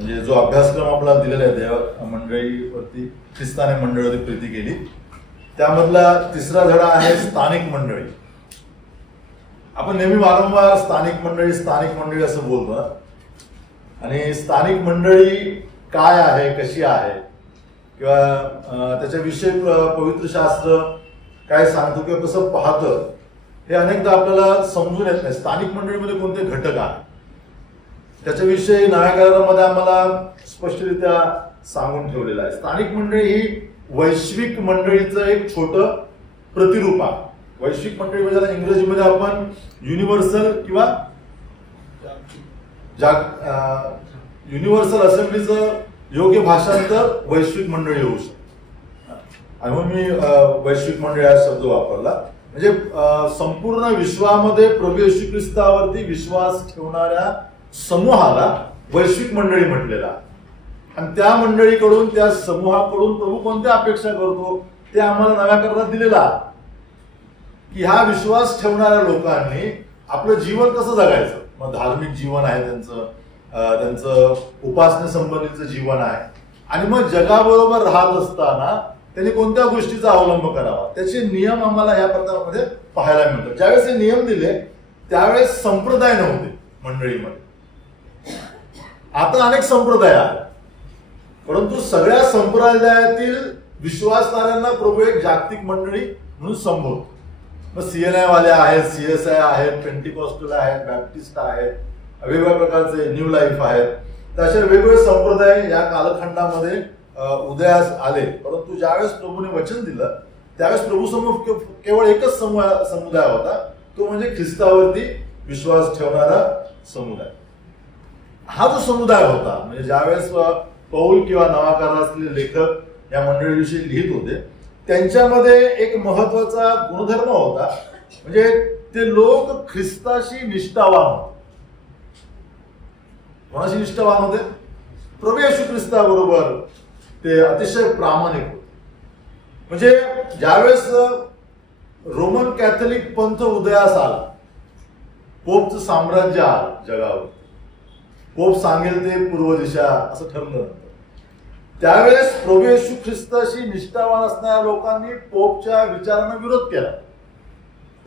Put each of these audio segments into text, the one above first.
म्हणजे जो अभ्यासक्रम आपल्याला दिलेला आहे देव मंडळीवरती ख्रिस्ताने मंडळीवरती प्रीती केली, त्यामधला तिसरा धडा आहे स्थानिक मंडळी. आपण नेहमी वारंवार स्थानिक मंडळी असं बोलतो, आणि स्थानिक मंडळी काय आहे, कशी आहे, किंवा त्याच्याविषयी पवित्र शास्त्र काय सांगतो किंवा कसं पाहतं, हे अनेकदा आपल्याला समजून येत नाही. स्थानिक मंडळीमध्ये कोणते घटक आहेत त्याच्याविषयी नव्या करारामध्ये आम्हाला स्पष्टरित्या सांगून ठेवलेलं आहे. स्थानिक मंडळी ही वैश्विक मंडळीचं एक छोटं प्रतिरूप आहे. वैश्विक मंडळी म्हणजे इंग्रजीमध्ये आपण युनिव्हर्सल किंवा युनिव्हर्सल असेंब्लीचं योग्य भाषांतर वैश्विक मंडळी होऊ शकते, आणि म्हणून मी वैश्विक मंडळी हा शब्द वापरला. म्हणजे संपूर्ण विश्वामध्ये प्रभू येशू ख्रिस्तावरती विश्वास ठेवणाऱ्या समूहाला वैश्विक मंडळी म्हटलेला आहे. आणि त्या मंडळीकडून, त्या समूहाकडून प्रभू कोणत्या अपेक्षा करतो ते आम्हाला नव्या करारात दिलेला आहे, की ह्या विश्वास ठेवणाऱ्या लोकांनी आपलं जीवन कसं जगायचं. मग धार्मिक जीवन आहे त्यांचं उपासनेसंबंधीचं जीवन आहे, आणि मग जगाबरोबर राहत असताना त्यांनी कोणत्या गोष्टीचा अवलंब करावा त्याचे नियम आम्हाला या प्रकारामध्ये पाहायला मिळतात. ज्यावेळेस हे नियम दिले त्यावेळेस संप्रदाय नव्हते मंडळीमध्ये. आता अनेक संप्रदाय आहेत, परंतु सगळ्या संप्रदायातील विश्वासणाऱ्यांना प्रभू एक जागतिक मंडळी म्हणून संबोधतो. मग CNI वाले आहेत, CSI आहेत, पेंटिकॉस्टल आहेत, बॅप्टिस्ट आहेत, वेगवेगळ्या प्रकारचे न्यू लाईफ आहेत. तर अशा वेगवेगळे संप्रदाय या कालखंडामध्ये उदयास आले. परंतु ज्यावेळेस प्रभूने वचन दिलं त्यावेळेस प्रभू समोर केवळ एकच समुदाय होता, तो म्हणजे ख्रिस्तावरती विश्वास ठेवणारा समुदाय. हा जो समुदाय होता, म्हणजे ज्यावेळेस पौल किंवा नवा करारातले लेखक या मंडळीविषयी लिहित होते, त्यांच्यामध्ये एक महत्वाचा गुणधर्म होता, म्हणजे ते लोक ख्रिस्ताशी निष्ठावान होते. कोणाशी निष्ठावान होते? प्रभू येशू ख्रिस्ताबरोबर ते अतिशय प्रामाणिक होते. म्हणजे ज्यावेळेस रोमन कॅथलिक पंथ उदयास आला, पोपचं साम्राज्य आलं जगावर, पोप सांगेल ते पूर्व दिशा असं ठरलं, त्यावेळेस प्रभू येशू ख्रिस्ताशी निष्ठावान असणाऱ्या लोकांनी पोपच्या विचारांना विरोध केला.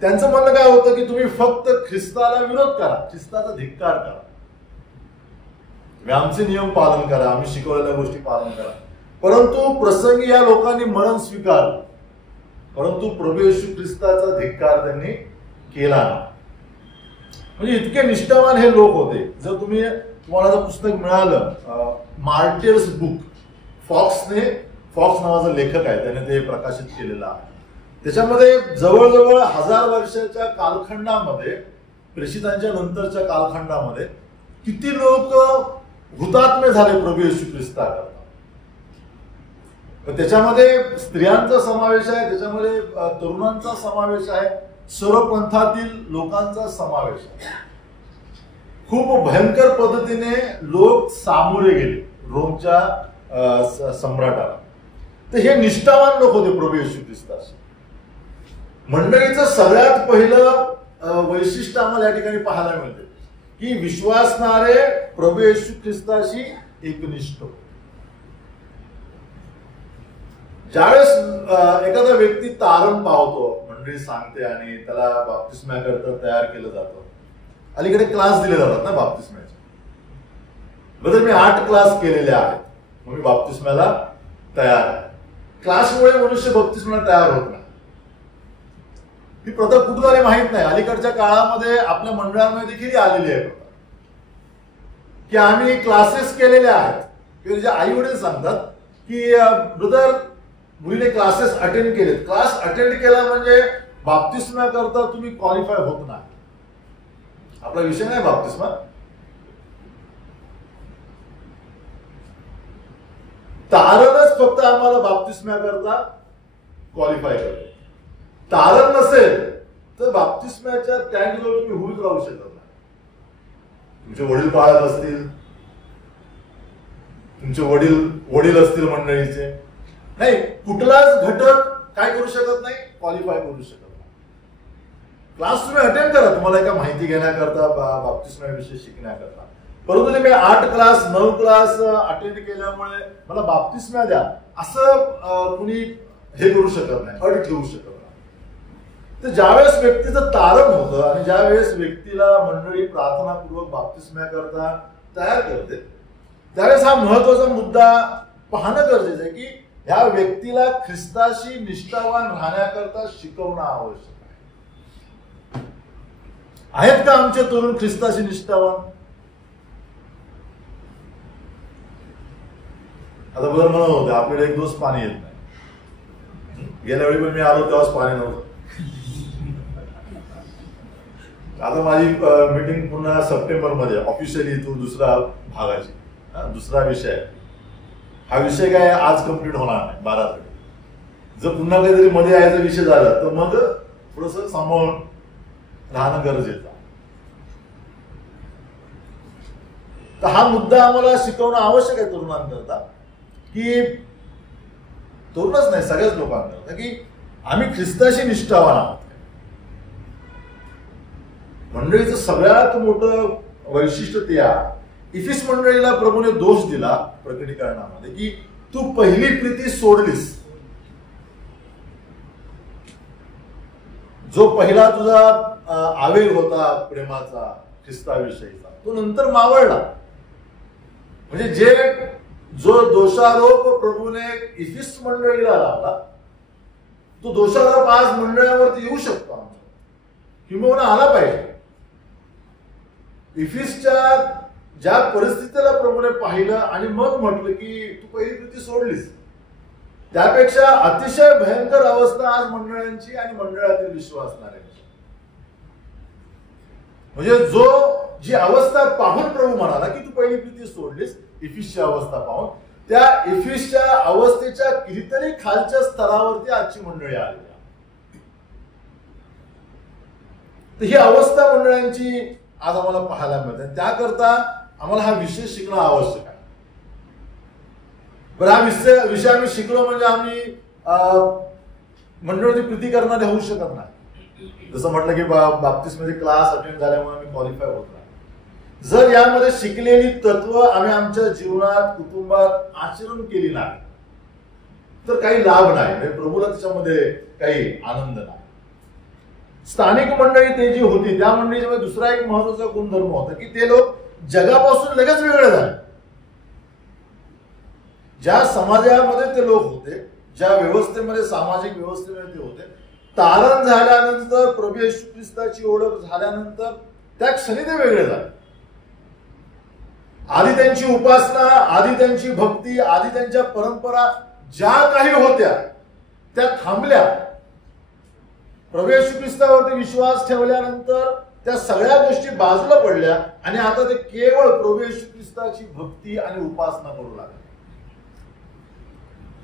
त्यांचं म्हणणं काय होतं की तुम्ही फक्त ख्रिस्ताला विरोध करा, ख्रिस्ताचा धिक्कार करा, तुम्ही आमचे नियम पालन करा, आम्ही शिकवलेल्या गोष्टी पालन करा. परंतु प्रसंगी या लोकांनी मरण स्वीकारलं, परंतु प्रभू येशू ख्रिस्ताचा धिक्कार त्यांनी केला नाही. म्हणजे इतके निष्ठावान हे लोक होते. जर तुम्हाला जर पुस्तक मिळालं मार्टिर्स बुक, फॉक्स नावाचा लेखक आहे, त्याने ते प्रकाशित केलेलं आहे. त्याच्यामध्ये जवळजवळ 1000 वर्षाच्या कालखंडामध्ये, प्रेषितांच्या नंतरच्या कालखंडामध्ये किती लोक हुतात्मे झाले प्रभू येशू ख्रिस्ताकरता. त्याच्यामध्ये स्त्रियांचा समावेश आहे, त्याच्यामध्ये तरुणांचा समावेश आहे, सर्व पंथातील लोकांचा समावेश आहे. खूप भयंकर पद्धतीने लोक सामोरे गेले रोमच्या सम्राटाला. तर हे निष्ठावान लोक होते प्रभू येशू ख्रिस्ताशी. मंडळीचं सगळ्यात पहिलं वैशिष्ट्य आम्हाला या ठिकाणी पाहायला मिळते की विश्वासणारे प्रभू येशू ख्रिस्ताशी एकनिष्ठ. ज्यावेळेस एखादा व्यक्ती तारण पावतो, मंडळी सांगते आणि त्याला बाप्तिस्म्याकरता तयार केलं जातं. अलीकडे क्लास दिले जातात ना बाप्तिस्म्याचे. बदल मी 8 क्लास केलेले आहेत, मग मी बाप्तिस्म्याला तयार आहे. क्लासमुळे मनुष्य बाप्तिस्म्याला तयार होत नाही. ही प्रथा कुठं आली माहित नाही. अलीकडच्या काळामध्ये आपल्या मंडळांमध्ये देखील आलेली आहे प्रथा की आम्ही क्लासेस केलेले आहेत. किंवा जे आई वडील सांगतात की ब्रदर मुलीने क्लासेस अटेंड केलेत. क्लास अटेंड केला म्हणजे बाप्तिस्मा करता तुम्ही क्वालिफाय होत नाही. आपला विषय नाही बाप्तिस्मा. तारणच फक्त आम्हाला बाप्तिस्मा करता क्वालिफाय करतो. तारण नसेल तर बाप्तिस्म्याच्या टँकजवळ तुम्ही उभीच राहू शकत नाही. तुमचे वडील पाळत असतील, तुमचे वडील असतील मंडळीचे, नाही कुठलाच घटक काय करू शकत नाही, क्वालिफाय करू शकत नाही. क्लास तुम्ही अटेंड करा, तुम्हाला एका माहिती घेण्याकरता, बाप्तिस्म्याविषयी शिकण्याकरता, परंतु मी 8 क्लास 9 क्लास अटेंड केल्यामुळे मला बाप्तिस्मा द्या असं कुणी हे करू शकत नाही, अट ठेवू शकत नाही. तर ज्यावेळेस व्यक्तीचं तारण होतं आणि ज्यावेळेस व्यक्तीला मंडळी प्रार्थनापूर्वक बाप्तिस्मा करता तयार करते, त्यावेळेस हा महत्वाचा मुद्दा पाहणं गरजेचं आहे की ह्या व्यक्तीला ख्रिस्ताशी निष्ठावान राहण्याकरता शिकवणं आवश्यक आहे. आहेत का आमचे तरुण ख्रिस्ताशी निष्ठावान? आता बरं म्हणत होते आपल्याला एक दिवस पाणी येत नाही. गेल्या वेळी पण मी आलो तेव्हाच पाणी नव्हतं. आता माझी मीटिंग पुन्हा सप्टेंबर मध्ये ऑफिशियली तो दुसरा भागाची दुसरा विषय. हा विषय काय आज कम्प्लीट होणार नाही 12 तारीख. जर पुन्हा काहीतरी मध्ये यायचा विषय झाला तर मग थोडस सांभाळून राहणं गरजेचं. तर हा मुद्दा आम्हाला शिकवणं आवश्यक आहे तरुणांकरता, की तरुणच नाही सगळ्याच लोकांकरता, की आम्ही ख्रिस्ताशी निष्ठावान आहोत. मंडळीचं सगळ्यात मोठं वैशिष्ट्य ते आहे, इफिस मंडळीला प्रभूने दोष दिला प्रकटीकरणामध्ये की तू पहिली प्रीती सोडलीस. जो पहिला तुझा आवेग होता प्रेमाचा ख्रिस्ताविषयीचा तो नंतर मावळला. म्हणजे जो दोषारोप प्रभूने इफिस मंडळीला लावला तो दोषारोप आज मंडळावरती येऊ शकतो आमच्या, किंबहुना आला पाहिजे. इफिसच्या ज्या परिस्थितीला प्रभूने पाहिलं आणि मग म्हटलं की तू पहिली प्रीती सोडलीस, त्यापेक्षा अतिशय भयंकर अवस्था आज मंडळांची आणि मंडळातील विश्वासणाऱ्यांची. म्हणजे जी अवस्था पाहून प्रभू म्हणाला की तू पहिली प्रीती सोडलीस, इफिसची अवस्था पाहून, त्या इफिसच्या अवस्थेच्या कितीतरी खालच्या स्तरावरती आजची मंडळी आली. तर ही अवस्था मंडळांची आज आम्हाला पाहायला मिळते. त्याकरता आम्हाला हा विषय शिकणं आवश्यक आहे. बरं, हा विषय आम्ही शिकलो म्हणजे आम्ही मंडळाची प्रीती करणारे होऊ शकत नाही. जसं म्हटलं की बाप्तिस्माचे क्लास अटेंड झाल्यामुळे आम्ही क्वालिफाय होत नाही. जर यामध्ये शिकलेली तत्व आम्ही आमच्या जीवनात कुटुंबात आचरण केली नाही तर काही लाभ नाही, म्हणजे प्रभूला त्याच्यामध्ये काही आनंद नाही. स्थानिक मंडळी ते जी होती त्या मंडळीच्या दुसरा एक महत्वाचा गुणधर्म होता की ते लोक जगापासून लगेच वेगळे झाले. ज्या समाजामध्ये ते लोक होते, ज्या व्यवस्थेमध्ये सामाजिक व्यवस्थेमध्ये ते होते, तारण झाल्यानंतर प्रभू येशू ख्रिस्ताची ओळख झाल्यानंतर त्या क्षणी ते वेगळे झाले. आधी त्यांची उपासना, आधी त्यांची भक्ती, आधी त्यांच्या परंपरा ज्या काही होत्या त्या थांबल्या. प्रभू येशू ख्रिस्तावरती विश्वास ठेवल्यानंतर त्या सगळ्या गोष्टी बाजूला पडल्या आणि आता ते केवळ प्रभू येशू ख्रिस्ताची भक्ती आणि उपासना करू लागले.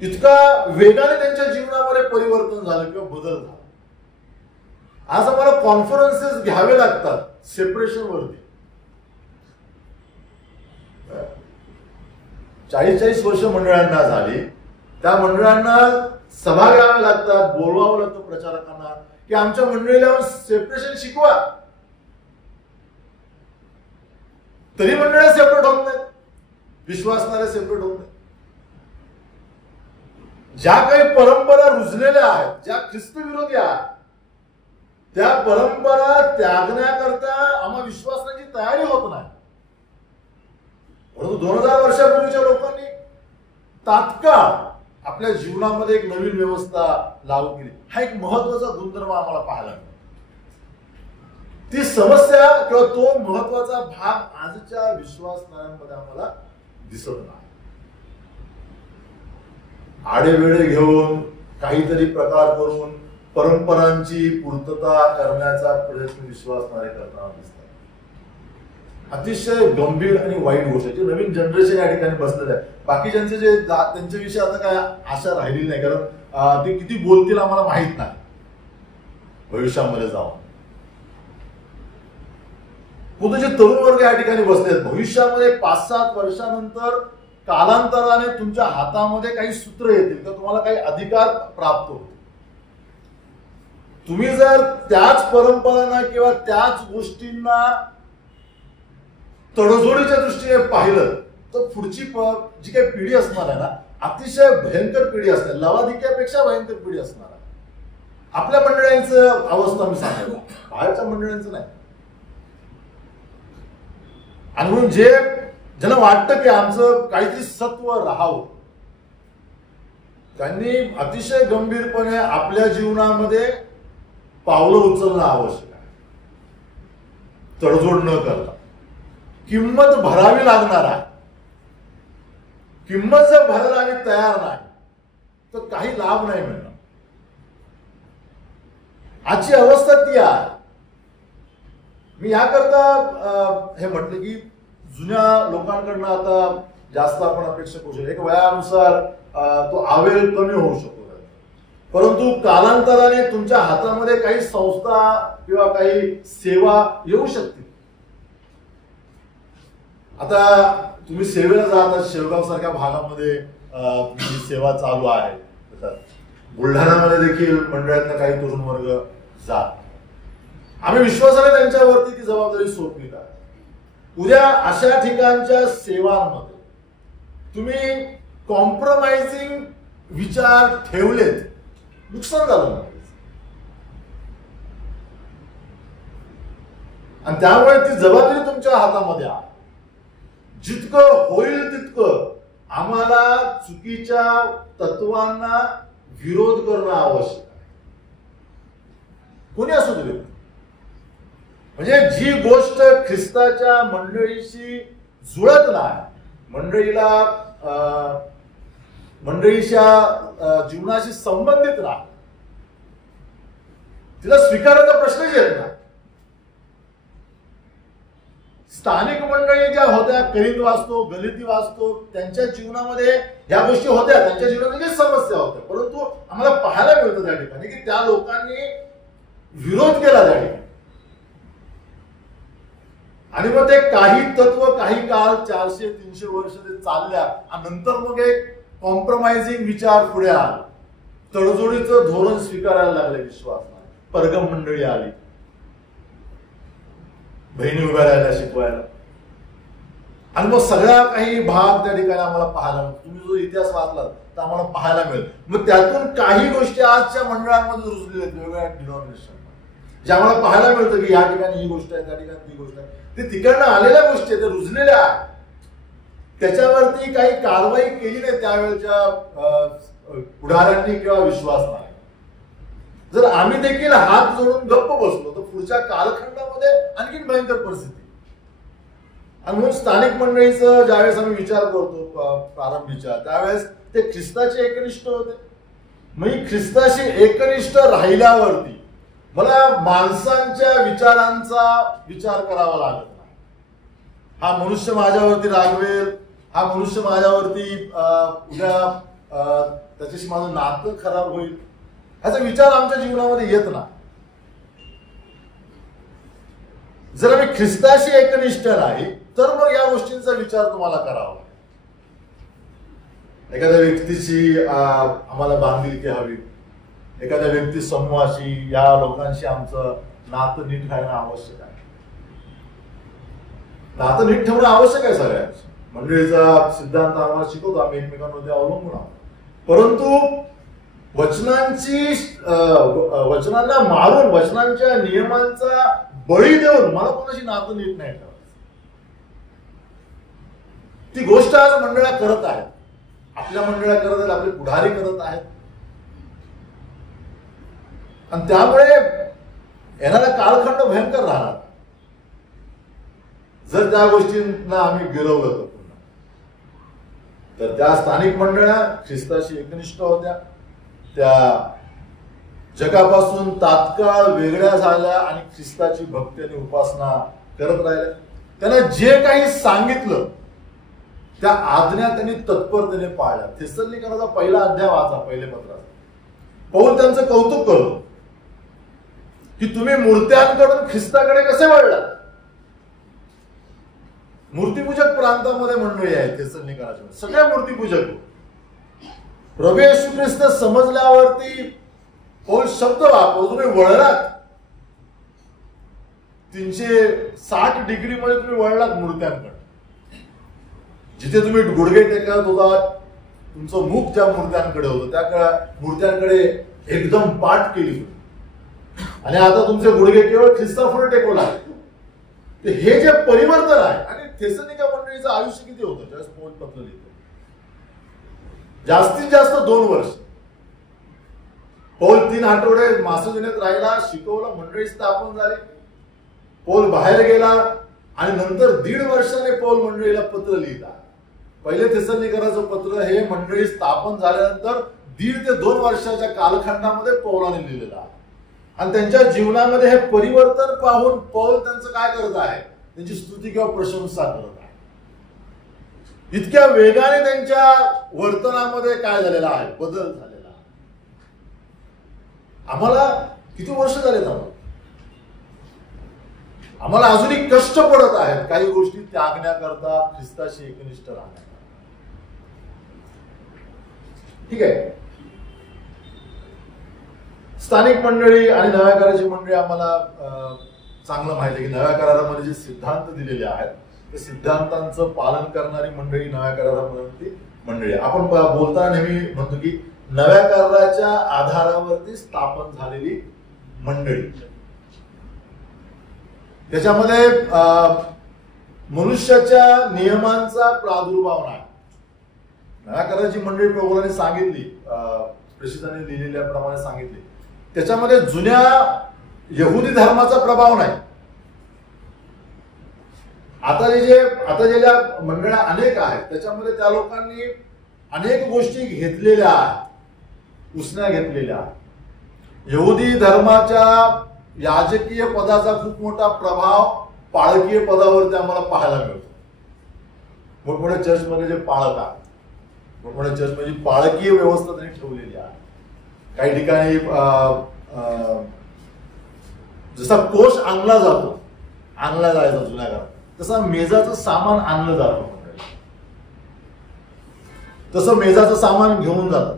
इतका वेगाने त्यांच्या जीवनामध्ये परिवर्तन झालं किंवा बदल झाला. आज आम्हाला कॉन्फरन्सेस घ्यावे लागतात सेपरेशन वरती. 40-40 वर्ष मंडळांना झाली, त्या मंडळांना सभा घ्याव्या लागतात, बोलवावं लागतं प्रचारकांना की आमच्या मंडळीला सेपरेशन शिकवा. तरी मंडळ सेपरेट होत नाही, विश्वासणारे सेपरेट होत नाही. ज्या काही परंपरा रुजलेल्या आहेत, ज्या ख्रिस्त विरोधी आहेत, त्या परंपरा त्यागण्याकरता आम्हा विश्वासाची तयारी होत नाही. परंतु 2000 वर्षापूर्वीच्या लोकांनी तात्काळ आपल्या जीवनामध्ये एक नवीन व्यवस्था लागू केली. हा एक महत्वाचा गुणधर्म आम्हाला पाहायला मिळतो. ती समस्या किंवा तो महत्वाचा भाग आजच्या विश्वासणाऱ्यांमध्ये आम्हाला दिसत नाही. आडेवेळे घेऊन काहीतरी प्रकार करून परंपरांची पूर्तता करण्याचा प्रयत्न विश्वासणारे करताना दिसतात. अतिशय गंभीर आणि वाईट गोष्ट आहे. नवीन जनरेशन या ठिकाणी बसलेलं आहे. बाकीच्यांचे जे त्यांच्याविषयी आता काय आशा राहिलेली नाही, कारण ते किती बोलतील आम्हाला माहित नाही भविष्यामध्ये जाऊन. जे तरुण वर्ग या ठिकाणी बसलेत, भविष्यामध्ये 5-7 वर्षानंतर कालांतराने तुमच्या हातामध्ये काही सूत्र येतील तर तुम्हाला काही अधिकार प्राप्त होतील. तुम्ही जर त्याच परंपरांना किंवा त्याच गोष्टींना तडजोडीच्या दृष्टीने पाहिलं तर पुढची जी काही पिढी असणार आहे ना, अतिशय भयंकर पिढी असणार, लवादिक्यापेक्षा भयंकर पिढी असणार आहे. आपल्या मंडळींचं अवस्था मी सांगायला, बाहेरच्या मंडळींचं नाही. आणि म्हणून ज्यांना वाटतं की आमचं काहीतरी सत्व राहावं, त्यांनी अतिशय गंभीरपणे आपल्या जीवनामध्ये पावलं उचलणं आवश्यक आहे. तडजोड न करता किंमत भरावी लागणार आहे. किंमत जर भरायला आम्ही तयार नाही तर काही लाभ नाही मिळणार. आजची अवस्था ती आहे. मी याकरता हे म्हटलं की जुन्या लोकांकडनं आता जास्त आपण अपेक्षा करू शकतो. एक वयानुसार तो आवेल कमी होऊ शकतो, परंतु कालांतराने तुमच्या हातामध्ये काही संस्था किंवा काही सेवा येऊ शकते. आता तुम्ही सेवेला जाता, शेवगाव सारख्या भागामध्ये तुमची सेवा चालू आहे. बुलढाण्यामध्ये देखील मंडळातला काही तरुण वर्ग जात. आम्ही विश्वासाने त्यांच्यावरती ती जबाबदारी सोपली आहे. उद्या अशा ठिकाणच्या सेवांमध्ये तुम्ही कॉम्प्रोमाइजिंग विचार ठेवलेत, नुकसान झालं नाही. आणि त्यामुळे ती जबाबदारी तुमच्या हातामध्ये आहे. जितकं होईल तितकं आम्हाला चुकीच्या तत्वांना विरोध करणं आवश्यक आहे. कोणी असू दे. म्हणजे जी गोष्ट ख्रिस्ताच्या मंडळीशी जुळत नाही, मंडळीच्या जीवनाशी संबंधित नाही, तिला स्वीकारायचा प्रश्नच येत नाही. स्थानिक मंडळी ज्या होत्या, करीत वाचतो, गलिती वाचतो, त्यांच्या जीवनामध्ये ह्या गोष्टी होत्या, त्यांच्या जीवनामध्ये समस्या होत्या. परंतु आम्हाला पाहायला मिळतं त्या ठिकाणी की त्या लोकांनी विरोध केला त्या ठिकाणी. आणि मग ते काही तत्व काही काळ 400-300 वर्ष ते चालल्या आणि नंतर मग एक कॉम्प्रोमाइजिंग विचार पुढे आला. तडजोडीचं धोरण स्वीकारायला लागले विश्वास. परगम मंडळी आली, बहिणी उभ्या राहिल्या शिकवायला. आणि मग सगळा काही भाग त्या ठिकाणी आम्हाला पाहायला मिळतो. तुम्ही जो इतिहास वाचला तर आम्हाला पाहायला मिळेल. मग त्यातून काही गोष्टी आजच्या मंडळांमध्ये रुजलेल्या आहेत, वेगवेगळ्या डिनॉमिनेशन, जे आम्हाला पाहायला मिळतं की या ठिकाणी ही गोष्ट आहे, त्या ठिकाणी ती गोष्ट आहे. ते तिकडनं आलेल्या गोष्टी आहेत, रुजलेल्या आहेत. त्याच्यावरती काही कारवाई केली नाही त्यावेळेच्या पुढाऱ्यांनी किंवा विश्वास नाही. जर आम्ही देखील हात जोडून गप्प बसलो तर पुढच्या कालखंडामध्ये आणखीन भयंकर परिस्थिती. आणि म्हणून स्थानिक मंडळीचं ज्यावेळेस आम्ही विचार करतो प्रारंभीच्या, त्यावेळेस ते ख्रिस्ताचे एकनिष्ठ होते. मग ख्रिस्ताशी एकनिष्ठ राहिल्यावरती मला माणसांच्या विचारांचा विचार करावा लागत नाही. हा मनुष्य माझ्यावरती रागवेल, हा मनुष्य माझ्यावरती उद्या त्याच्याशी माझं नातं खराब होईल, ह्याचा विचार आमच्या जीवनामध्ये येत नाही. जर आम्ही ख्रिस्ताशी एकनिष्ठ नाही तर मग या गोष्टींचा विचार तुम्हाला करावा. एखाद्या व्यक्तीची आम्हाला बांधिलकी हवी, एखाद्या व्यक्ती समूहाशी, या लोकांशी आमचं नातं नीट राहणं आवश्यक आहे. नातं नीट ठेवणं आवश्यक आहे. सगळ्यांचं मंडळीचा सिद्धांत आम्हाला शिकवतो, आम्ही एकमेकांमध्ये अवलंबून आहोत. परंतु वचनांना मारून, वचनांच्या नियमांचा बळी देऊन मला कोणाशी नातं नीट नाही ठेवायचं. ती गोष्ट आज मंडळा करत आहेत, आपल्या मंडळा करत आहेत, आपले पुढारी करत आहेत. आणि त्यामुळे येणारा कालखंड भयंकर राहणार जर त्या गोष्टींना आम्ही गिरवलं तर. तर त्या स्थानिक मंडळा ख्रिस्ताशी एकनिष्ठ होत्या, त्या जगापासून तात्काळ वेगळ्या झाल्या आणि ख्रिस्ताची भक्ती आणि उपासना करत राहिल्या. त्यांना जे काही सांगितलं त्या आज्ञा त्यांनी तत्परतेने पाळल्या. थेसलोनिकरांचा पहिला अध्याय वाचा, पहिले पत्राचा. पौल त्यांचं कौतुक करतो की तुम्ही मूर्त्यांकडून ख्रिस्ताकडे कसे वळलात. मूर्तीपूजक प्रांतामध्ये मंडळी आहेत थेसलोनिकरांच्या, सगळ्या मूर्तीपूजक. प्रभू येशू ख्रिस्त समजल्यावरती पौल शब्द वापरतो, तुम्ही वळलात. 360 डिग्रीमध्ये तुम्ही वळलात मूर्त्यांकडे. जिथे तुम्ही गुडघे टेकत होता, तुमचं मुख ज्या मूर्त्यांकडे होतं त्या मूर्त्यांकडे एकदम पाठ केली होती, आणि आता तुमचे गुडघे केवळ ख्रिस्तापुढे टेकवला. हे जे परिवर्तन आहे. आणि थेसलोनिका मंडळीचं आयुष्य किती होतं ज्यावेळेस पौल पत्र लिहितो? जास्तीत जास्त 2 वर्ष. पौल 3 आठवडे मासिडोनियात राहिला, शिकवलं, मंडळी स्थापन झाली. पौल बाहेर गेला आणि नंतर 1.5 वर्षाने पौल मंडळीला पत्र लिहिला. पहिले थेसलोनिकराचं पत्र हे मंडळी स्थापन झाल्यानंतर 1.5 ते 2 वर्षाच्या कालखंडामध्ये पौलाने लिहिलेलं आहे. आणि त्यांच्या जीवनामध्ये हे परिवर्तन पाहून पौल त्यांचं काय करत आहे? त्यांची स्तुती किंवा प्रशंसा करत आहे. इतक्या वेगाने त्यांच्या वर्तनामध्ये काय झालेला आहे? बदल झालेला आहे. आम्हाला किती वर्ष झालेत? आम्हाला अजूनही कष्ट पडत आहेत काही गोष्टी त्यागण्याकरता, ख्रिस्ताशी एकनिष्ठ राहण्याकरता. ठीक आहे. स्थानिक मंडळी आणि नव्या कराराची मंडळी आम्हाला चांगलं माहिती आहे की नव्या करारामध्ये जे सिद्धांत दिलेले आहेत ते सिद्धांतांचं पालन करणारी मंडळी नव्या करारामध्ये मंडळी. आपण बोलताना नेहमी म्हणतो की नव्या कराराच्या आधारावरती स्थापन झालेली मंडळी. त्याच्यामध्ये मनुष्याच्या नियमांचा प्रादुर्भाव नाही. नव्या कराराची मंडळी प्रभूने सांगितली, प्रेषितांनी लिहिलेल्याप्रमाणे सांगितली, त्याच्यामध्ये जुन्या यहुदी धर्माचा प्रभाव नाही. आता ज्या मंडळ्या अनेक आहेत त्याच्यामध्ये त्या लोकांनी अनेक गोष्टी घेतलेल्या आहेत, उसण्या घेतलेल्या आहेत. यहुदी धर्माच्या याजकीय पदाचा खूप मोठा प्रभाव पाळकीय पदावरती आम्हाला पाहायला मिळतो. मोठमोठ्या चर्चमध्ये जे पाळक आहेत, मोठमोठ्या चर्चमध्ये पाळकीय व्यवस्था त्यांनी ठेवलेली आहे. काही ठिकाणी जसा कोश आणला जायचा जुन्या काळात, तसा मेजाचं सामान आणलं जातं. तसं मेजाचं सामान घेऊन जातात,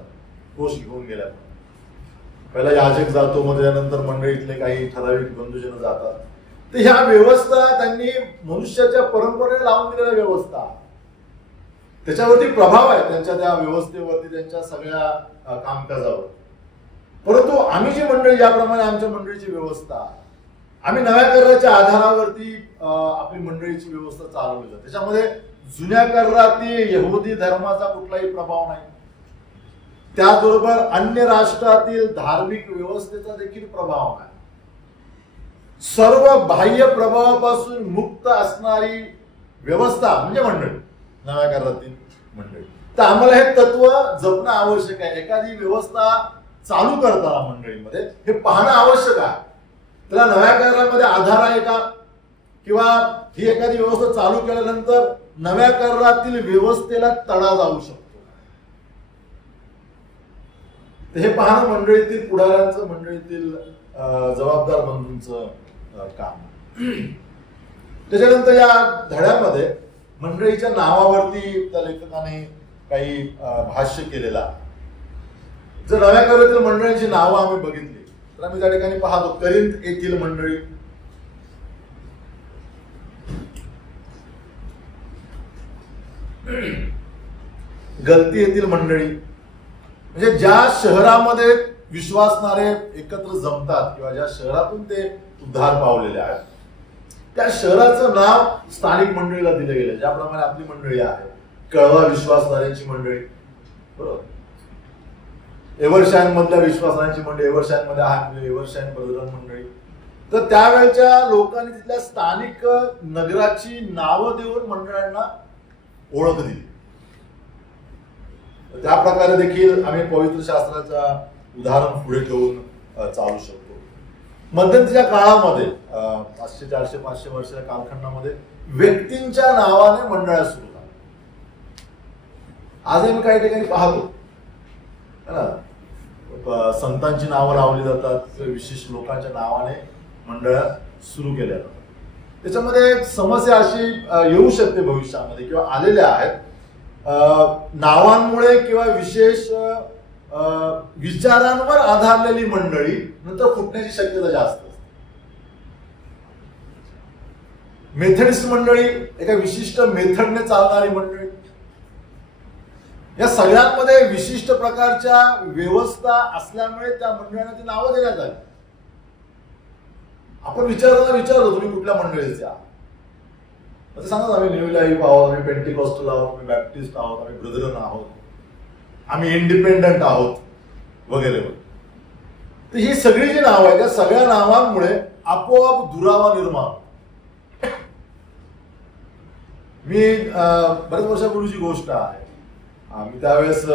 कोश घेऊन गेल्या. पहिला याजक जातो, मग त्यानंतर मंडळीतले काही ठराविक बंधुजन जातात. तर ह्या व्यवस्था त्यांनी मनुष्याच्या परंपरेने लावून दिलेल्या व्यवस्था, त्याच्यावरती प्रभाव आहे त्यांच्या त्या व्यवस्थेवरती, त्यांच्या सगळ्या कामकाजावर. परंतु आम्ही जी मंडळी, ज्याप्रमाणे आमच्या मंडळीची व्यवस्था, आम्ही नव्या कराराच्या आधारावरती आपली मंडळीची व्यवस्था चालवली जाते. त्याच्यामध्ये जुन्या करारातील यहुदी धर्माचा कुठलाही प्रभाव नाही. त्याचबरोबर अन्य राष्ट्रातील धार्मिक व्यवस्थेचा देखील प्रभाव नाही. सर्व बाह्य प्रभावापासून मुक्त असणारी व्यवस्था म्हणजे मंडळी, नव्या करारातील मंडळी. तर आम्हाला हे तत्व जपणं आवश्यक आहे. एखादी व्यवस्था चालू करताना मंडळीमध्ये हे पाहणं आवश्यक आहे. त्याला नव्या करारामध्ये आधार आहे का, किंवा ही एखादी व्यवस्था चालू केल्यानंतर नव्या करारातील व्यवस्थेला तडा जाऊ शकतो. हे पाहणं मंडळीतील पुढाऱ्यांचं, मंडळीतील जबाबदार बंधूंचं काम. त्याच्यानंतर या धड्यामध्ये मंडळीच्या नावावरती त्या लेखकाने काही भाष्य केलेला. जर नव्या करारातील मंडळींची नावं आम्ही बघितली तर आम्ही त्या ठिकाणी पाहतो करिंथ येथील मंडळी, गलती येथील मंडळी, म्हणजे ज्या शहरामध्ये विश्वासणारे एकत्र जमतात किंवा ज्या शहरातून ते उद्धार पावलेले आहेत त्या शहराचं नाव स्थानिक मंडळीला दिलं गेलं. ज्याप्रमाणे आपली मंडळी आहे, कळवा विश्वासणाऱ्यांची मंडळी, बरोबर, एव्हरशाईन मधल्या विश्वासणाऱ्यांची मंडळी, एव्हरशाईन मध्ये आहे एव्हरशाईन ब्रदरन मंडळी. तर त्यावेळच्या लोकांनी तिथल्या स्थानिक नगराची नावं देऊन मंडळांना ओळख दिली. त्या प्रकारे देखील आम्ही पवित्र शास्त्राचा उदाहरण पुढे ठेवून चालू शकतो. मध्यंतरीच्या काळामध्ये 500, 400, 500 वर्षाच्या कालखंडामध्ये व्यक्तींच्या नावाने मंडळा सुरू झाल्या. आज आम्ही काही ठिकाणी पाहतो संतांची नावं लावली जातात, विशेष लोकांच्या नावाने मंडळा सुरू केल्या जातात. त्याच्यामध्ये समस्या अशी येऊ शकते भविष्यामध्ये किंवा आलेल्या आहेत, नावांमुळे किंवा विशेष विचारांवर आधारलेली मंडळी नंतर फुटण्याची शक्यता जास्त असते. मेथडिस्ट मंडळी एका विशिष्ट मेथडने चालणारी मंडळी, या सगळ्यांमध्ये विशिष्ट प्रकारच्या व्यवस्था असल्यामुळे त्या मंडळांना ती नावं देण्यात आली. आपण विचारतो तुम्ही कुठल्या मंडळीचे आहात, असं सांगतात आम्ही न्यू लाईफ आहोत, आम्ही पेंटिकॉस्टल आहोत, आम्ही बॅप्टिस्ट आहोत, आम्ही ब्रदरन आहोत, आम्ही इंडिपेंडंट आहोत वगैरे वगैरे. तर ही सगळी जी नावं आहेत त्या सगळ्या नावांमुळे आपोआप दुरावा निर्माण. मी बऱ्याच वर्षापूर्वीची गोष्ट आहे, मी त्यावेळेस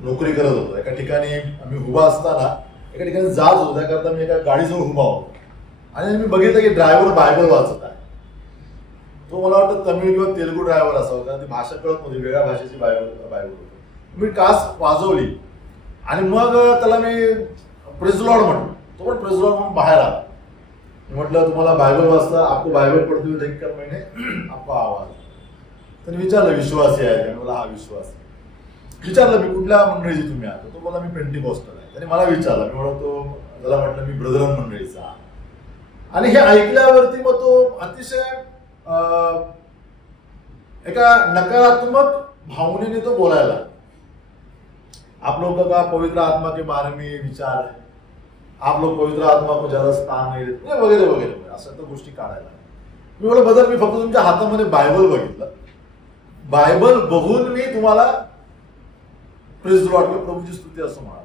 नोकरी करत होतो. एका ठिकाणी आम्ही उभा असताना एका ठिकाणी जात होतो, त्याकरता मी एका गाडीजवळ उभा होतो आणि मी बघितलं की ड्रायव्हर बायबल वाचत आहे. तो मला वाटतं तमिळ किंवा तेलुगू ड्रायव्हर असावा, कारण ती भाषा कळत नव्हती, वेगळ्या भाषेची बायबल होती. मी कास वाजवली आणि मग त्याला मी प्रेज लॉर्ड म्हटलं. तो पण प्रेज लॉर्ड म्हणून बाहेर आला. म्हटलं तुम्हाला बायबल वाचता, आपको बायबल पढ़ते हुए देखकर मैंने आपका आवाज. त्याने विचारलं विश्वासी आहे का, मला हा विश्वास आहे. विचारलं मी कुठल्या मंडळीची तुम्ही आहात, तो मला मी पेंटिकॉस्टल आहे. त्याने मला विचारलं, मी म्हणतो त्याला म्हटलं मी ब्रदरन मंडळीचा. आणि हे ऐकल्यावरती मग तो अतिशय एका नकारात्मक भावनेने तो बोलायला, आप लोगों का पवित्र आत्मा के बारे में विचार है, आप लोग पवित्र आत्मा को ज्यादा स्थान नहीं देते वगैरे वगैरे असं तर गोष्टी काढायला. मी बोला बदल, मी फक्त तुमच्या हातामध्ये बायबल बघितलं, बायबल बघून मी तुम्हाला प्रेज लॉर्ड किंवा प्रभूची स्तुती असं म्हणालो.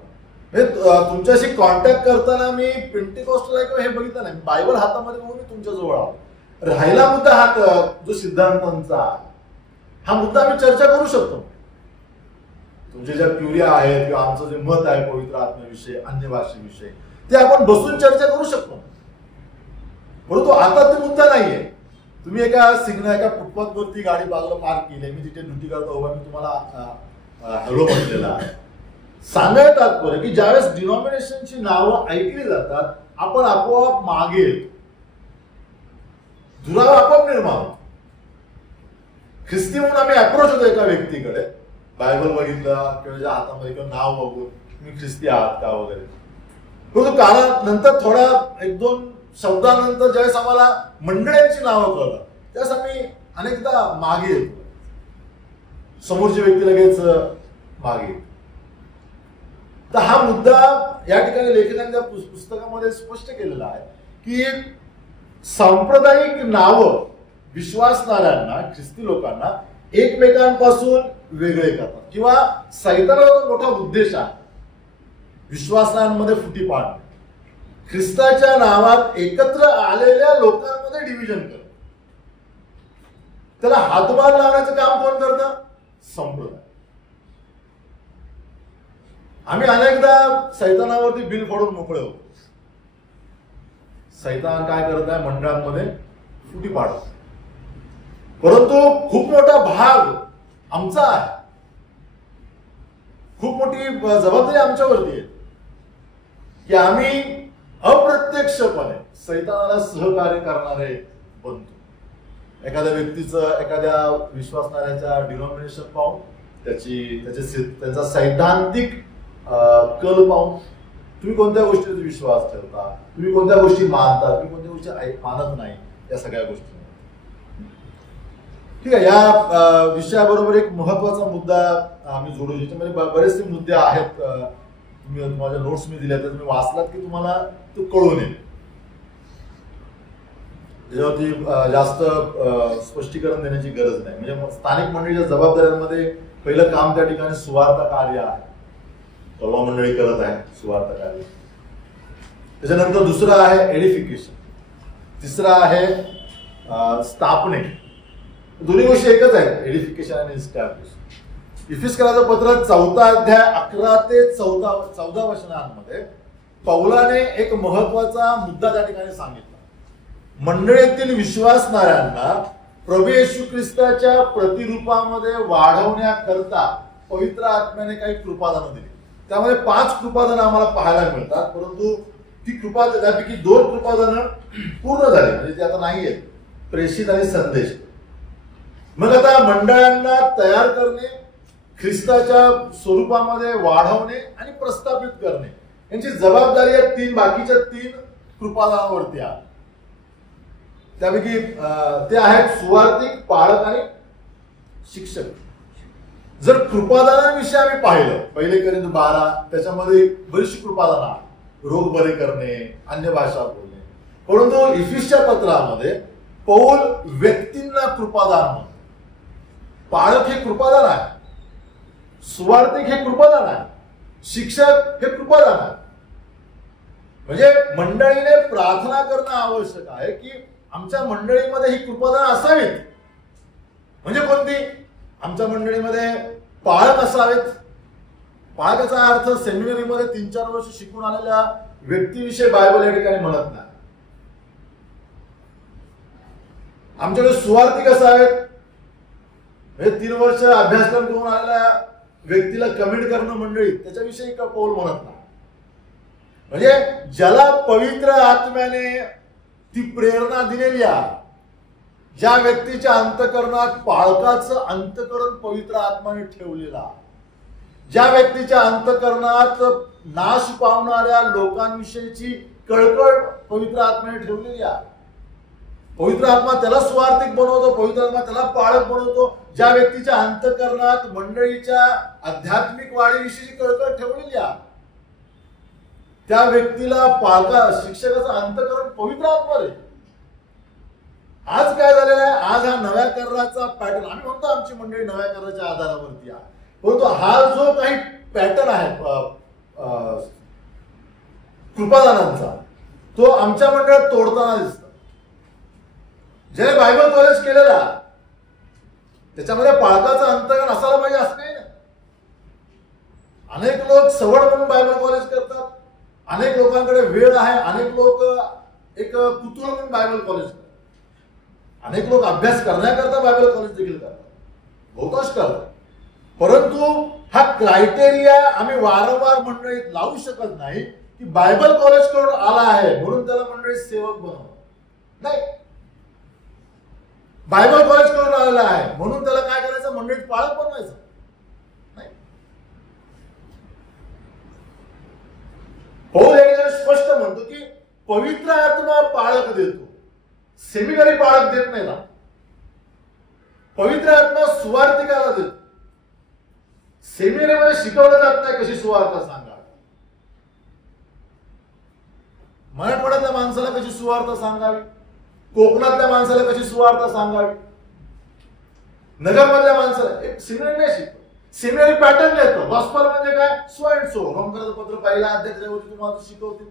तुमच्याशी कॉन्टॅक्ट करताना मी पेंटिकॉस्टल आहे किंवा हे बघितलं नाही, बायबल हातामध्ये बघून मी तुमच्या जवळ आलो. राहिला मुद्दा हा जो सिद्धांतांचा, हा मुद्दा आम्ही चर्चा करू शकतो. तुमच्या ज्या क्युरिया आहेत किंवा आमचं जे मत आहे पवित्र आत्म्याविषयी, अन्य भाषेविषयी, ते आपण बसून चर्चा करू शकतो. परंतु आता तो मुद्दा नाहीये. तुम्ही एका फुटपाथवरती गाडी बाजूला पार्क केली, मी तिथे ड्युटी करता उभा, मी तुम्हाला हॅलो म्हटलेला आहे. सांगायला तात्पर्य की ज्यावेळेस डिनॉमिनेशनची नावं ऐकली जातात, आपण आपोआप मागे येतो, दुरावा आपोआप निर्माण. ख्रिस्ती म्हणून आम्ही अप्रोच होतो एका व्यक्तीकडे, बायबल बघितलं किंवा ज्या हातामध्ये किंवा नाव बघून तुम्ही ख्रिस्ती आहात का वगैरे. परंतु काळानंतर थोडा एक दोन शब्दानंतर ज्यावेळेस आम्हाला मंडळांची नावं कळतात, त्यावेळेस आम्ही अनेकदा मागे येतो, समोरची व्यक्ती लगेच मागे. तर हा मुद्दा या ठिकाणी लेखकांच्या पुस्तकामध्ये स्पष्ट केलेला आहे की सांप्रदायिक नावं विश्वासणाऱ्यांना, ख्रिस्ती लोकांना एकमेकांपासून वेगळे करतात, किंवा सैतानाचा मोठा उद्देश आहे विश्वासणाऱ्यांमध्ये फुटी पाडणे, ख्रिस्ताच्या नावात एकत्र आलेल्या लोकांमध्ये डिव्हिजन करणे. त्याला हातभार लावण्याचं काम कोण करतं? संप्रदाय. आम्ही अनेकदा सैतानावरती बिल फोडून मोकळे होतो. सैतान काय करत आहे? मंडळांमध्ये फुटी पाडतो. परंतु खूप मोठा भाग आमचा आहे, खूप मोठी जबाबदारी आमच्यावरती आहे की आम्ही अप्रत्यक्षपणे सैतानाला सहकार्य करणारे बनतो. एखाद्या व्यक्तीचं, एखाद्या विश्वासणाऱ्याच्या डिनॉमिनेशन पाहून, त्यांचा सैद्धांतिक कल पाहून तुम्ही कोणत्या गोष्टीवर विश्वास ठेवता, तुम्ही कोणत्या गोष्टी मानता, तुम्ही कोणत्या गोष्टी मानत नाही, या सगळ्या गोष्टी. ठीक आहे, या विषयाबरोबर एक महत्वाचा मुद्दा आम्ही जोडू. ज्याच्यामध्ये बरेचसे मुद्दे आहेत, तुम्ही माझ्या नोट्स मी दिल्या, तर तुम्ही वाचलात की तुम्हाला तो कळून येईल. त्याच्यावरती जास्त स्पष्टीकरण देण्याची गरज नाही. म्हणजे स्थानिक मंडळीच्या जबाबदाऱ्यांमध्ये पहिलं काम त्या ठिकाणी सुवार्थ कार्य आहे, कलवा मंडळी करत आहे सुवार्थ कार्य. त्याच्यानंतर दुसरं आहे एडिफिकेशन, तिसरं आहे स्थापने. दोन्ही गोष्टी एकच आहेत, एडिफिकेशन आणि इस्टॅब्लिश. इफिस्कराचं पत्र 4 अध्याय 11 ते 14 वचनांमध्ये पौलाने एक महत्वाचा मुद्दा त्या ठिकाणी सांगितला. मंडळीतील विश्वासणाऱ्यांना प्रभू येशू ख्रिस्ताच्या प्रतिरूपामध्ये वाढवण्याकरता पवित्र आत्म्याने काही कृपादानं दिली. त्यामध्ये 5 कृपादानं आम्हाला पाहायला मिळतात, परंतु ती त्यापैकी 2 कृपादानं पूर्ण झाली, म्हणजे ते आता नाहीये, प्रेषित आणि संदेश. मग आता मंडळांना तयार करणे, ख्रिस्ताच्या स्वरूपामध्ये वाढवणे आणि प्रस्थापित करणे यांची जबाबदारी या बाकीच्या 3 कृपादानावरती आहे. त्यापैकी ते आहेत सुवार्तिक, पाळक आणि शिक्षक. जर कृपादानाविषयी आम्ही पाहिलं, 1 कोरिंथ 12 त्याच्यामध्ये बरीचशी कृपादान, रोग बरे करणे, अन्य भाषा बोलणे. परंतु इफिसच्या पत्रामध्ये पौल व्यक्तींना कृपादान म्हणतो. पाळक हे कृपादान आहे, सुवार्तिक हे कृपादान आहे, शिक्षक हे कृपादान आहे. म्हणजे मंडळीने प्रार्थना करणं आवश्यक आहे की आमच्या मंडळीमध्ये ही कृपादान असावीत. म्हणजे कोणती? आमच्या मंडळीमध्ये पाळक असावेत. पाळकाचा अर्थ सेमिनरीमध्ये 3-4 वर्ष शिकून आलेल्या व्यक्तीविषयी बायबल या ठिकाणी म्हणत नाही. आमच्याकडे सुवार्तिक असावेत. हे 3 वर्ष अभ्यासक्रम करून आलेल्या व्यक्तीला कमेंट करणं मंडळीत त्याच्याविषयी का पौल म्हणत नाही. म्हणजे ज्याला पवित्र आत्म्याने ती प्रेरणा दिलेली आहे, ज्या व्यक्तीच्या अंतःकरणात पाळकाचं अंतःकरण पवित्र आत्म्याने ठेवलेला, ज्या व्यक्तीच्या अंतःकरणात नाश पावणाऱ्या लोकांविषयीची कळकळ पवित्र आत्म्याने ठेवलेली आहे. पवित्र आत्मा त्याला स्वार्थिक बनवतो, पवित्र आत्मा त्याला पाळक बनवतो. ज्या व्यक्तीच्या अंतःकरणात मंडळीच्या आध्यात्मिक वाढीविषयीची कळकळ ठेवलेली आहे, त्या व्यक्तीला पाळका शिक्षकाचं अंतःकरण पवित्र आत्मा रे. आज काय झालेलं आहे? आज हा नव्या कराराचा पॅटर्न, आम्ही म्हणतो आमची मंडळी नव्या कराराच्या आधारावरती आहे, परंतु हा जो काही पॅटर्न आहे कृपादानांचा, तो आमच्या मंडळात तोडताना दिसतो. ज्याने बायबल कॉलेज केलेला त्याच्यामध्ये पाळकाचं अंतःकरण असायला पाहिजे असं काही नाही. अनेक लोक सवड म्हणून बायबल कॉलेज करतात, अनेक लोकांकडे वेळ आहे, अनेक लोक एक कुतूहल म्हणून बायबल कॉलेज करतात, अनेक लोक अभ्यास करण्याकरता बायबल कॉलेज देखील करतात, बहुतांश करतात. परंतु हा क्रायटेरिया आम्ही वारंवार मंडळीत लावू शकत नाही की बायबल कॉलेज करून आला आहे म्हणून त्याला मंडळीत सेवक बनवणं नाही. बायबल कॉलेज करून आलेला आहे म्हणून त्याला काय करायचं? मंडळीत पाळक बनवायचं नाही. पौल या स्पष्ट म्हणतो की पवित्र आत्मा पाळक देतो, सेमिनरी पाळक देत नाही ना. पवित्र आत्मा सुवार्तिकाला देतो. सेमिनरीमध्ये शिकवलं जात नाही कशी सुवार्ता सांगा, मराठवाड्यातल्या माणसाला कशी सुवार्ता सांगावी, कोकणातल्या माणसाला कशी सुवार्ता सांगावी, नगरमधल्या माणसाला एक सेमिनरी नाही शिकतो. सेमिनरी पॅटर्न देतो. गॉस्पल म्हणजे काय? So and so. रोमकराचं पत्र 1 अध्यायामध्ये तुम्हाला शिकवते.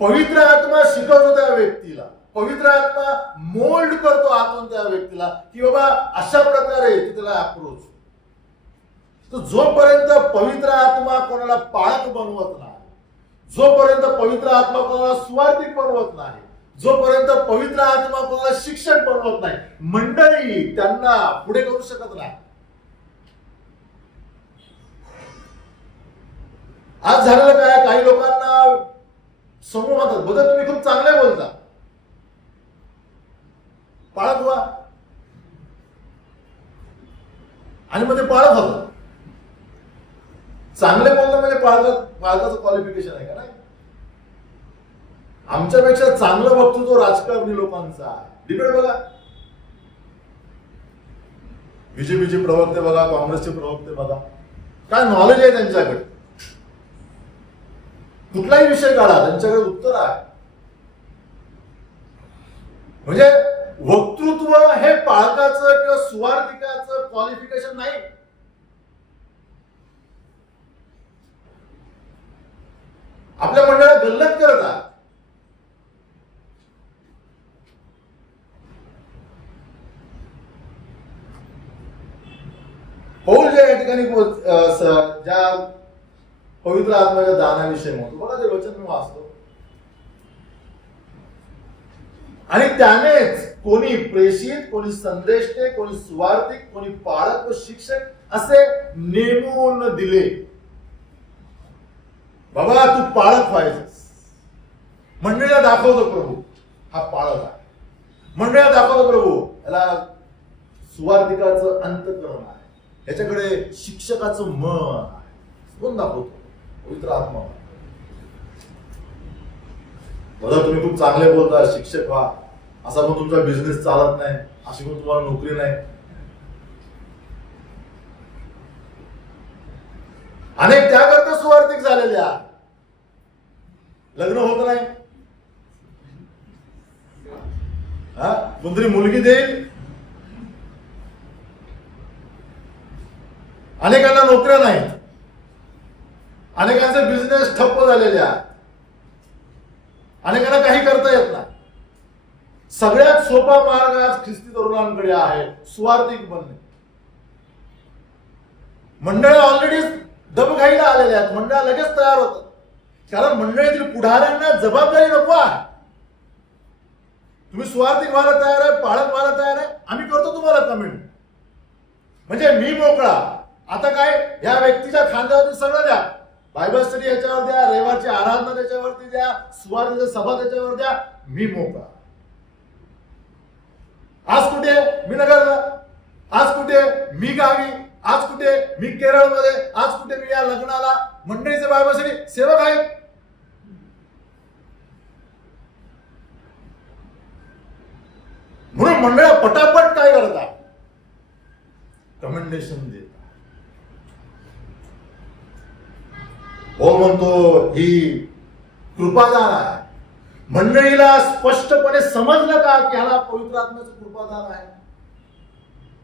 पवित्र आत्मा शिकवतो त्या व्यक्तीला, पवित्र आत्मा मोल्ड करतो आतून त्या व्यक्तीला की बाबा अशा प्रकारे त्याला अप्रोच. तो जोपर्यंत पवित्र आत्मा कोणाला पाळक बनवत नाही, जोपर्यंत पवित्र आत्मा कोणाला सुवार्तिक बनवत नाही, जोपर्यंत पवित्र आत्मा कोणाला शिक्षक बनवत नाही, मंडळी त्यांना पुढे करू शकत नाही. आज झालेलं काय? काही लोकांना समूह म्हणतात, बघा तुम्ही खूप चांगले बोलता, पाळक व्हा, आणि मध्ये पाळक होतं. चांगले बोलणं म्हणजे पाळकाचं क्वालिफिकेशन आहे का? नाही. आमच्यापेक्षा चांगलं वक्तृत्व राजकारणी लोकांचा आहे. डिबेट बघा, बीजेपीचे प्रवक्ते बघा, काँग्रेसचे प्रवक्ते बघा, काय नॉलेज आहे त्यांच्याकडे. कुठलाही विषय काढा, त्यांच्याकडे उत्तर आहे. म्हणजे वक्तृत्व हे पाळकाचं किंवा सुवार्तिकाचं क्वालिफिकेशन नाही. आपल्या मंडळात गल्लत करतात. पौल जे या ठिकाणी ज्या पवित्र आत्म्याच्या दानाविषयी म्हणतो बघा, ते वचन मी वाचतो. आणि त्यानेच कोणी प्रेषित, कोणी संदेष्टे, कोणी सुवार्तिक, कोणी पाळक व शिक्षक असे नेमून दिले. बाबा तू पाळक व्हायचंस. मंडळीला दाखवतो प्रभू हा पाळक आहे, मंडळीला दाखवतो प्रभू याला सुवार्तिकाचं अंतःकरण आहे, याच्याकडे शिक्षकाचं मन आहे. कोण दाखवतो? पवित्र आत्मा. बघा तुम्ही खूप चांगले बोलता, शिक्षक व्हा, असा पण तुमचा बिझनेस चालत नाही, अशी पण तुम्हाला नोकरी नाही. अनेक त्याकरता सुवार्थिक झालेल्या, लग्न होत नाही, कोणतरी मुलगी देईल, अनेकांना नोकऱ्या नाहीत, अनेकांचे बिझनेस ठप्प झालेले आहेत, अनेकांना काही करता येत नाही. सगळ्यात सोपा मार्ग आज ख्रिस्ती तरुणांकडे आहे, सुवार्थिक बनणे. मंडळ ऑलरेडी दबघाईला आलेले आहेत, मंडळ लगेच तयार होतात, कारण मंडळीतील पुढाऱ्यांना जबाबदारी नको आहे. तुम्ही सुवार्थिक व्हायला तयार आहे, पाळत व्हायला तयार आहे, आम्ही करतो तुम्हाला कमेंट, म्हणजे मी मोकळा. आता काय, या व्यक्तीच्या खांद्यावरती सगळं द्या, बायबल स्टडी याच्यावर द्या, रविवारची आराधना त्याच्यावरती द्या, सुवार्थिक सभा त्याच्यावर द्या, मी मोकळा. आज कुठे मी नगरला, आज कुठे मी गावी, आज कुठे मी केरळमध्ये, आज कुठे मी या लग्नाला. मंडळीचे बायबल स्टडी सेवक आहेत, म्हणून मंडळ पटापट काय करतात, कमेंडेशन देतात. हो म्हणतो ही कृपादान आहे. मंडळीला स्पष्टपणे समजलं का की ह्याला पवित्र आत्म्याचं कृपादान आहे,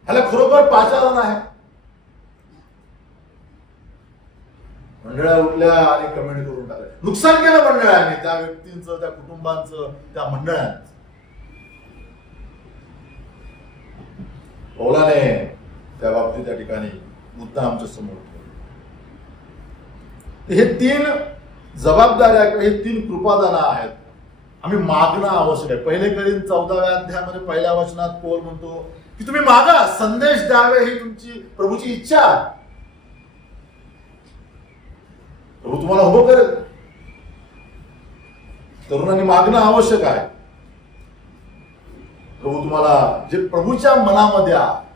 ह्याला खरोखर पाचारण आहे. मंडळा उठल्या आणि कमेंट करून टाकल्या, नुकसान केलं मंडळाने, त्या व्यक्तींचं, त्या कुटुंबांचं, त्या मंडळांचं. पौलाने त्या बाबतीत त्या ठिकाणी मुद्दा आमच्या समोर ठेवला. हे 3 जबाबदाऱ्या किंवा हे 3 कृपादान आहेत, आम्ही मागणं आवश्यक आहे. 1 कोरिंथ 14व्या अध्यायामध्ये 1ल्या वचनात पौल म्हणतो की तुम्ही मागा, संदेश द्यावे ही तुमची प्रभूची इच्छा आहे. प्रभू तुम्हाला उभं करेल. तरुणांनी मागणं आवश्यक आहे. प्रभू तुम्हाला जे प्रभूच्या मनामध्ये आहे